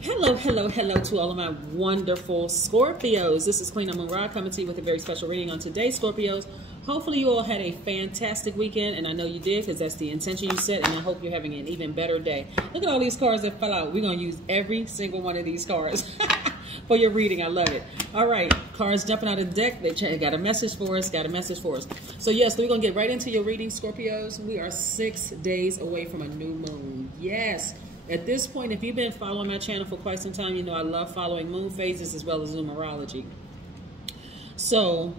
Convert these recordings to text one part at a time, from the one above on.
Hello, hello, hello to all of my wonderful Scorpios. This is Queen Amun Ra coming to you with a very special reading on today, Scorpios. Hopefully you all had a fantastic weekend, and I know you did because that's the intention you set, and I hope you're having an even better day. Look at all these cards that fell out. We're going to use every single one of these cards for your reading. I love it. All right, cards jumping out of the deck. They got a message for us, So yes, we're going to get right into your reading, Scorpios. We are 6 days away from a new moon. Yes. At this point, if you've been following my channel for quite some time, you know I love following moon phases as well as numerology. So,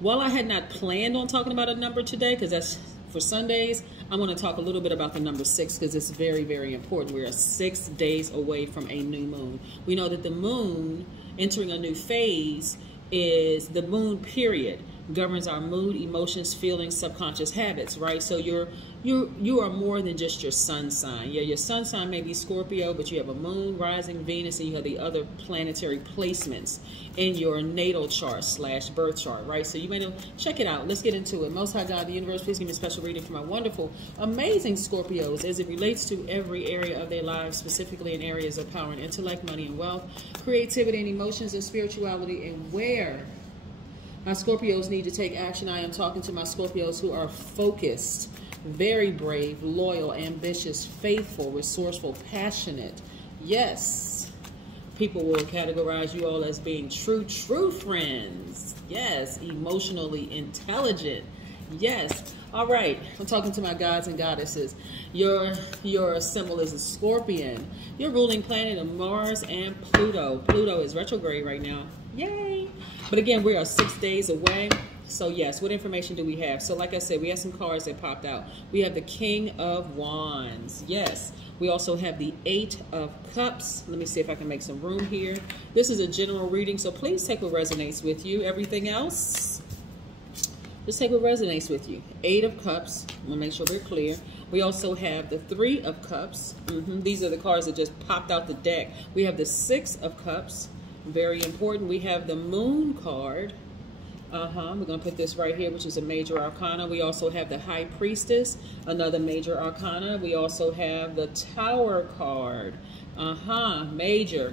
while I had not planned on talking about a number today, because that's for Sundays, I'm going to talk a little bit about the number 6 because it's very, very important. We are 6 days away from a new moon. We know that the moon entering a new phase is the moon period. Governs our mood, emotions, feelings, subconscious habits, right? So you are more than just your sun sign. Yeah, your sun sign may be Scorpio, but you have a moon, rising, Venus, and you have the other planetary placements in your natal chart / birth chart, right? So you may know, check it out. Let's get into it. Most High God, the universe, please give me a special reading for my wonderful, amazing Scorpios as it relates to every area of their lives, specifically in areas of power and intellect, money and wealth, creativity and emotions and spirituality, and where my Scorpios need to take action. I am talking to my Scorpios who are focused, very brave, loyal, ambitious, faithful, resourceful, passionate. Yes, people will categorize you all as being true friends. Yes, emotionally intelligent. Yes. All right, I'm talking to my gods and goddesses. Your symbol is a scorpion. Your ruling planet is Mars and Pluto. Pluto is retrograde right now. Yay! But again, we are 6 days away. So yes, what information do we have? So like I said, we have some cards that popped out. We have the King of Wands. Yes. We also have the 8 of Cups. Let me see if I can make some room here. This is a general reading, so please take what resonates with you. Everything else, just take what resonates with you. 8 of Cups. I'm going to make sure we're clear. We also have the 3 of Cups. These are the cards that just popped out the deck. We have the 6 of Cups. Very important. We have the Moon card. We're going to put this right here, which is a major arcana. We also have the High Priestess, another major arcana. We also have the Tower card. Major.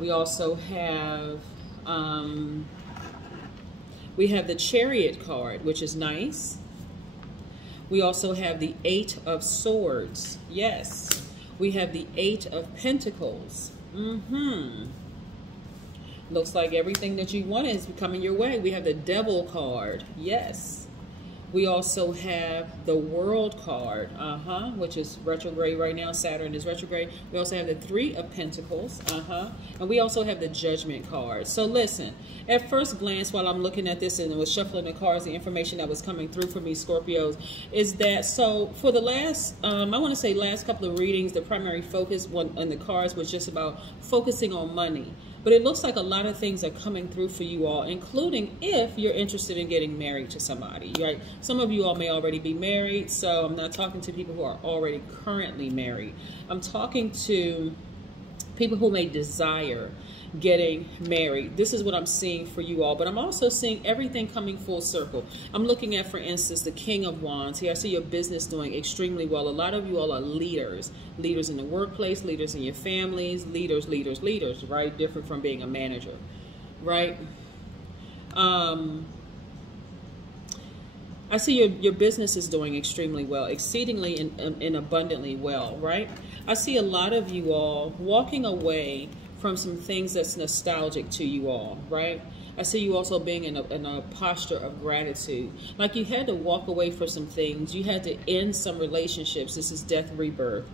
We also have the Chariot card, which is nice. We also have the 8 of Swords. Yes. We have the 8 of Pentacles. Looks like everything that you want is coming your way. We have the Devil card. Yes. We also have the World card, which is retrograde right now. Saturn is retrograde. We also have the 3 of Pentacles, and we also have the Judgment card. So listen, at first glance, while I'm looking at this and I was shuffling the cards, the information that was coming through for me, Scorpios, is that, so for the last, I want to say last couple of readings, the primary focus on the cards was just about focusing on money. But it looks like a lot of things are coming through for you all, including if you're interested in getting married to somebody, right? Some of you all may already be married, so I'm not talking to people who are already currently married. I'm talking to people who may desire getting married. This is what I'm seeing for you all, but I'm also seeing everything coming full circle. I'm looking at, for instance, the King of Wands. Here I see your business doing extremely well. A lot of you all are leaders in the workplace, leaders in your families, leaders, right? Different from being a manager, right? I see your business is doing extremely well, exceedingly and abundantly well, right? I see a lot of you all walking away from some things that's nostalgic to you all, right? I see you also being in a posture of gratitude. Like you had to walk away from some things. You had to end some relationships. This is death, rebirth,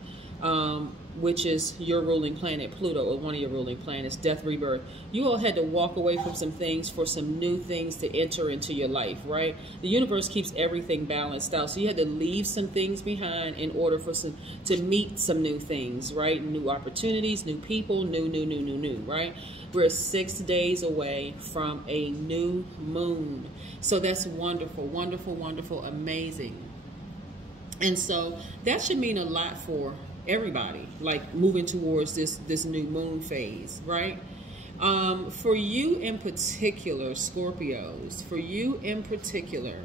which is your ruling planet, Pluto, or one of your ruling planets, death, rebirth. You all had to walk away from some things for some new things to enter into your life, right? The universe keeps everything balanced out. So you had to leave some things behind in order for to meet some new things, right? New opportunities, new people, new, right? We're 6 days away from a new moon. So that's wonderful, wonderful, wonderful, amazing. And so that should mean a lot for everybody, like moving towards this new moon phase, right? For you in particular, Scorpios, for you in particular,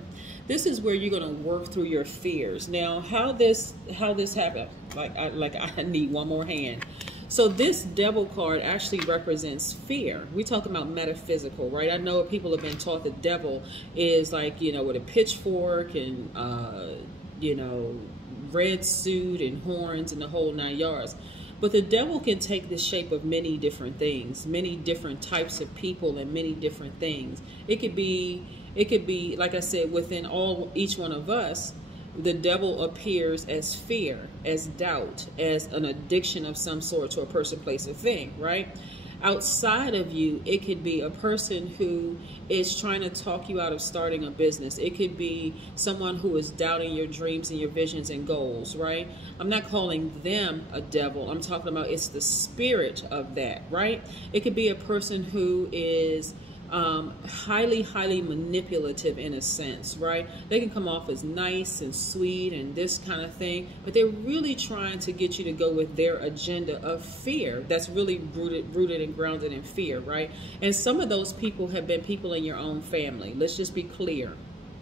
this is where you're going to work through your fears. Now, how this happened? I need one more hand. So this devil card actually represents fear. We're talking about metaphysical, right? I know people have been taught the devil is like, you know, with a pitchfork and, you know, red suit and horns and the whole 9 yards. But the devil can take the shape of many different things, many different types of people and many different things. It could be, like I said, within each one of us, the devil appears as fear, as doubt, as an addiction of some sort to a person, place, or thing, right? Outside of you, it could be a person who is trying to talk you out of starting a business. It could be someone who is doubting your dreams and your visions and goals, right? I'm not calling them a devil. I'm talking about it's the spirit of that, right? It could be a person who is highly manipulative in a sense, right? They can come off as nice and sweet and this kind of thing, but they're really trying to get you to go with their agenda of fear. That's really rooted and grounded in fear, right? And some of those people have been people in your own family. Let's just be clear.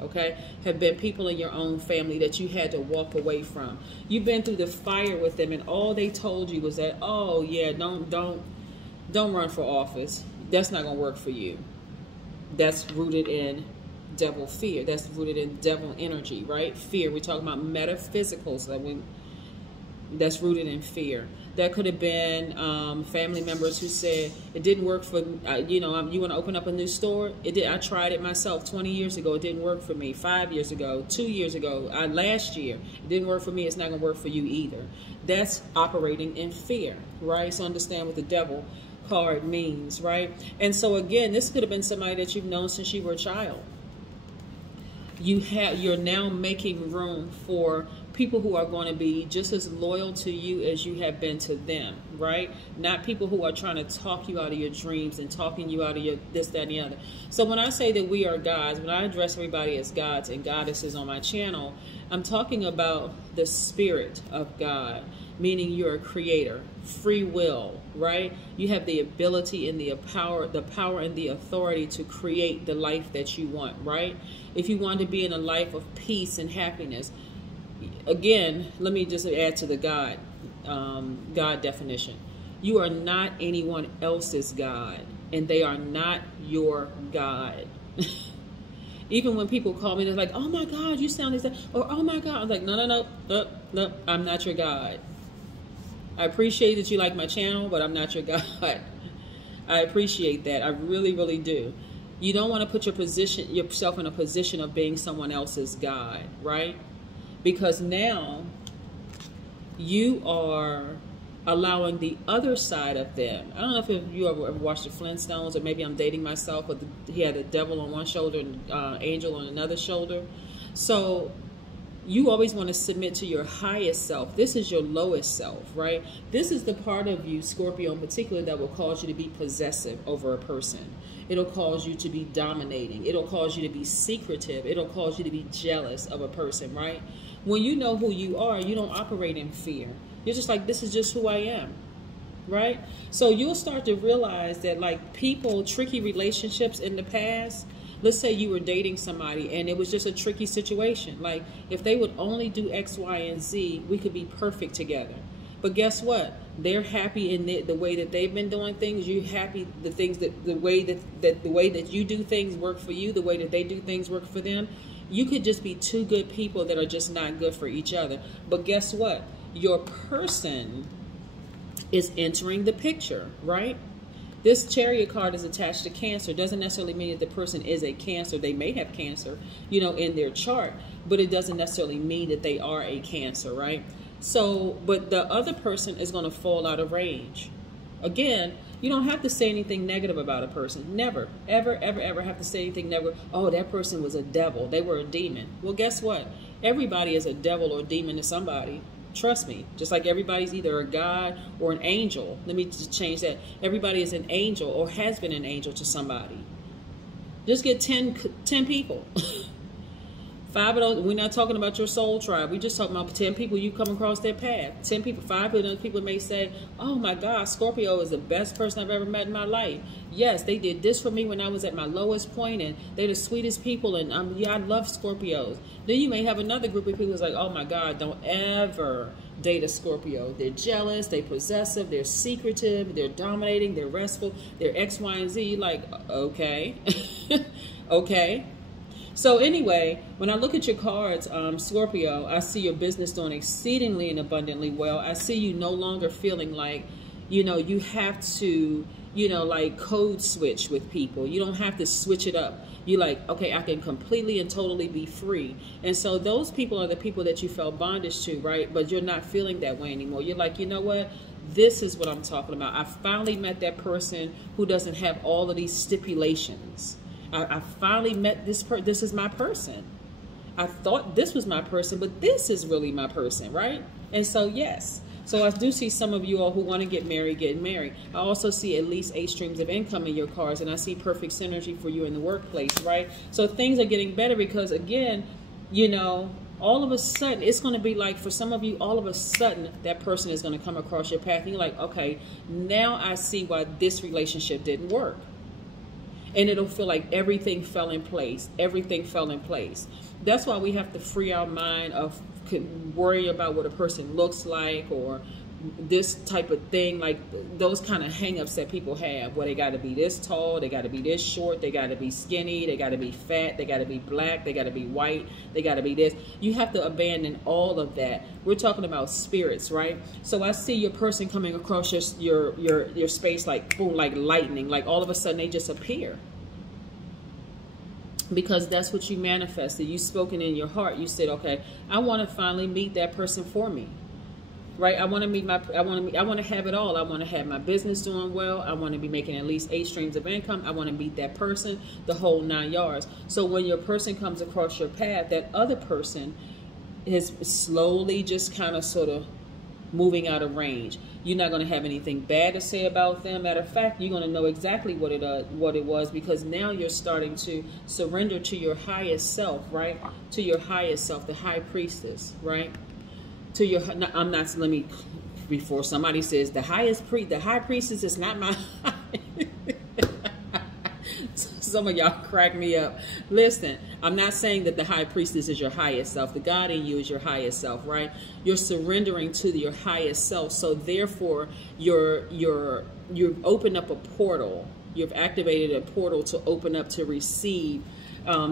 Okay, have been people in your own family that you had to walk away from. You've been through the fire with them, and all they told you was that, oh yeah, don't run for office. That's not gonna work for you. That's rooted in devil fear. That's rooted in devil energy, right? Fear. We're talking about metaphysical. So that's rooted in fear. That could have been family members who said it didn't work for, you know, you want to open up a new store? It did. I tried it myself 20 years ago. It didn't work for me. 5 years ago, 2 years ago, last year, it didn't work for me. It's not going to work for you either. That's operating in fear, right? So understand what the devil card means, right? And so again, this could have been somebody that you've known since you were a child. You're now making room for people who are going to be just as loyal to you as you have been to them, right? Not people who are trying to talk you out of your dreams and talking you out of your this, that, and the other. So when I say that we are gods, when I address everybody as gods and goddesses on my channel, I'm talking about the spirit of God, meaning you're a creator, free will, right? You have the ability and the power and the authority to create the life that you want, right? If you want to be in a life of peace and happiness, again, let me just add to the God definition. You are not anyone else's God, and they are not your God. Even when people call me, they're like, oh my God, you sound like, or oh my God. I'm like, no, I'm not your God. I appreciate that you like my channel, but I'm not your God. I appreciate that. I really, really do. You don't want to put yourself in a position of being someone else's God, right? Because now you are allowing the other side of them. I don't know if you ever watched the Flintstones, or maybe I'm dating myself, but he had a devil on one shoulder and angel on another shoulder. So you always want to submit to your highest self. This is your lowest self, right? This is the part of you, Scorpio in particular, that will cause you to be possessive over a person. It'll cause you to be dominating. It'll cause you to be secretive. It'll cause you to be jealous of a person, right? When you know who you are, you don't operate in fear. You're just like, this is just who I am, right? So you'll start to realize that, like, people, tricky relationships in the past, let's say you were dating somebody and it was just a tricky situation. Like, if they would only do X, Y, and Z, we could be perfect together. But guess what? They're happy in the way that they've been doing things. You're happy the way that you do things work for you, the way that they do things work for them. You could just be two good people that are just not good for each other. But guess what? Your person is entering the picture, right? This Chariot card is attached to Cancer. Doesn't necessarily mean that the person is a Cancer. They may have Cancer, you know, in their chart, but it doesn't necessarily mean that they are a Cancer, right? So, but the other person is going to fall out of range. Again, you don't have to say anything negative about a person. Never, ever, ever, ever have to say anything negative. Oh, that person was a devil. They were a demon. Well, guess what? Everybody is a devil or demon to somebody. Trust me. Just like everybody's either a god or an angel. Let me just change that. Everybody is an angel or has been an angel to somebody. Just get 10 people. 5 of those, we're not talking about your soul tribe. We're just talking about 10 people you come across their path. 10 people, 5 of those people may say, oh my God, Scorpio is the best person I've ever met in my life. Yes, they did this for me when I was at my lowest point, and they're the sweetest people, and yeah, I love Scorpios. Then you may have another group of people who's like, oh my God, don't ever date a Scorpio. They're jealous, they're possessive, they're secretive, they're dominating, they're restful, they're X, Y, and Z. Like, okay. Okay. So anyway, when I look at your cards, Scorpio, I see your business doing exceedingly and abundantly well. I see you no longer feeling like, you know, you have to, you know, like code switch with people. You don't have to switch it up. You're like, okay, I can completely and totally be free. And so those people are the people that you felt bondage to, right? But you're not feeling that way anymore. You're like, you know what? This is what I'm talking about. I finally met that person who doesn't have all of these stipulations. I finally met this person. This is my person. I thought this was my person, but this is really my person, right? And so, yes. So I do see some of you all who want to get married, getting married. I also see at least 8 streams of income in your cards, and I see perfect synergy for you in the workplace, right? So things are getting better because, again, you know, all of a sudden, it's going to be like, for some of you, all of a sudden, that person is going to come across your path. And you're like, okay, now I see why this relationship didn't work. And it'll feel like everything fell in place. Everything fell in place. That's why we have to free our mind of worry about what a person looks like or this type of thing, like those kind of hang-ups that people have, where they got to be this tall, they got to be this short, they got to be skinny, they got to be fat, they got to be black, they got to be white, they got to be this. You have to abandon all of that. We're talking about spirits, right? So I see your person coming across your space like boom, like lightning, like all of a sudden they just appear. Because that's what you manifested. You spoken in your heart. You said, okay, I want to finally meet that person for me. Right? I want to meet I want to have it all. I want to have my business doing well. I want to be making at least 8 streams of income. I want to meet that person, the whole 9 yards. So when your person comes across your path, that other person is slowly just kind of sort of moving out of range. You're not going to have anything bad to say about them. Matter of fact, you're going to know exactly what it was, because now you're starting to surrender to your highest self, right? To your highest self, the high priestess, right? To your, I'm not, let me, before somebody says the high priestess is not my, some of y'all crack me up. Listen, I'm not saying that the high priestess is your highest self. The God in you is your highest self, right? You're surrendering to your highest self. So therefore, you've opened up a portal. You've activated a portal to open up to receive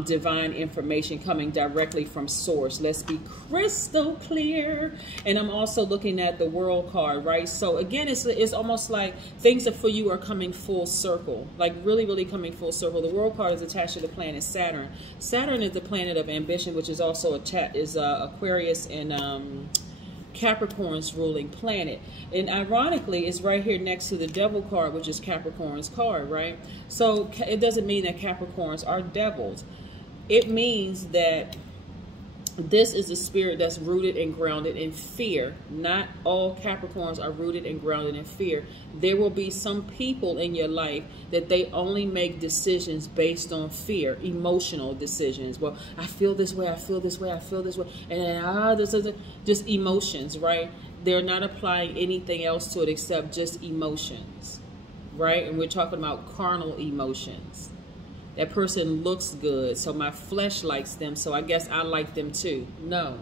divine information coming directly from source. Let's be crystal clear. And I'm also looking at the world card, right? So again, it's almost like things that for you are coming full circle, like really, really coming full circle. The world card is attached to the planet Saturn. Saturn is the planet of ambition, which is also Aquarius and Capricorn's ruling planet. And ironically, it's right here next to the devil card, which is Capricorn's card, right? So it doesn't mean that Capricorns are devils. It means that this is a spirit that's rooted and grounded in fear. Not all Capricorns are rooted and grounded in fear. There will be some people in your life that they only make decisions based on fear, emotional decisions. Well, I feel this way, I feel this way, I feel this way, and this is just emotions, right? They're not applying anything else to it except just emotions, right? And we're talking about carnal emotions. That person looks good, so my flesh likes them, so I guess I like them too. No.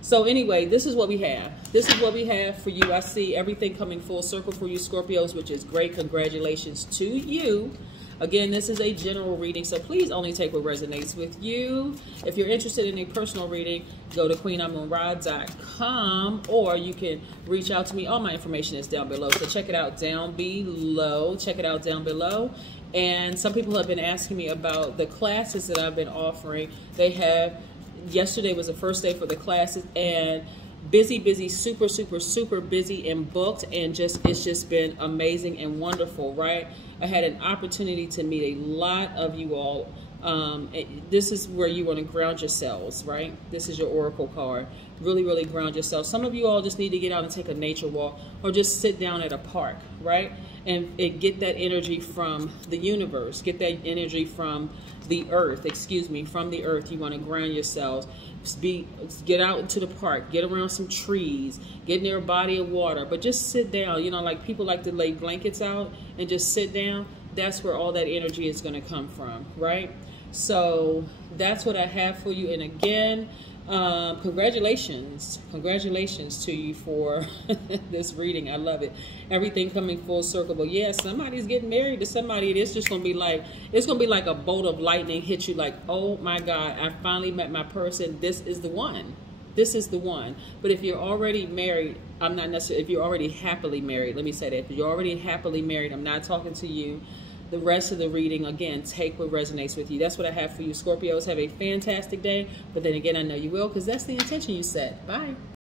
So anyway, this is what we have. This is what we have for you. I see everything coming full circle for you, Scorpios, which is great. Congratulations to you. Again, this is a general reading, so please only take what resonates with you. If you're interested in a personal reading, go to queenamunra.com, or you can reach out to me. All my information is down below, so check it out down below. Check it out down below. And some people have been asking me about the classes that I've been offering. They have, yesterday was the first day for the classes, and busy, super, super, super busy and booked, and it's just been amazing and wonderful, right? I had an opportunity to meet a lot of you all This is where you want to ground yourselves, right? This is your oracle card. Really, really ground yourself. Some of you all just need to get out and take a nature walk, or just sit down at a park, right? And get that energy from the universe. Get that energy from the earth, from the earth. You want to ground yourselves. Get out into the park, get around some trees, get near a body of water, but just sit down. You know, like people like to lay blankets out and just sit down. That's where all that energy is going to come from, right? So that's what I have for you. And again, congratulations to you for this reading. I love it. Everything coming full circle. But yeah, somebody's getting married to somebody. It's just gonna be like, it's gonna be like a bolt of lightning hit you, like, oh my God, I finally met my person. This is the one. This is the one. But if you're already married, I'm not necessarily, if you're already happily married, let me say that. If you're already happily married, I'm not talking to you. The rest of the reading, again, take what resonates with you. That's what I have for you, Scorpios. Have a fantastic day. But then again, I know you will, because that's the intention you set. Bye.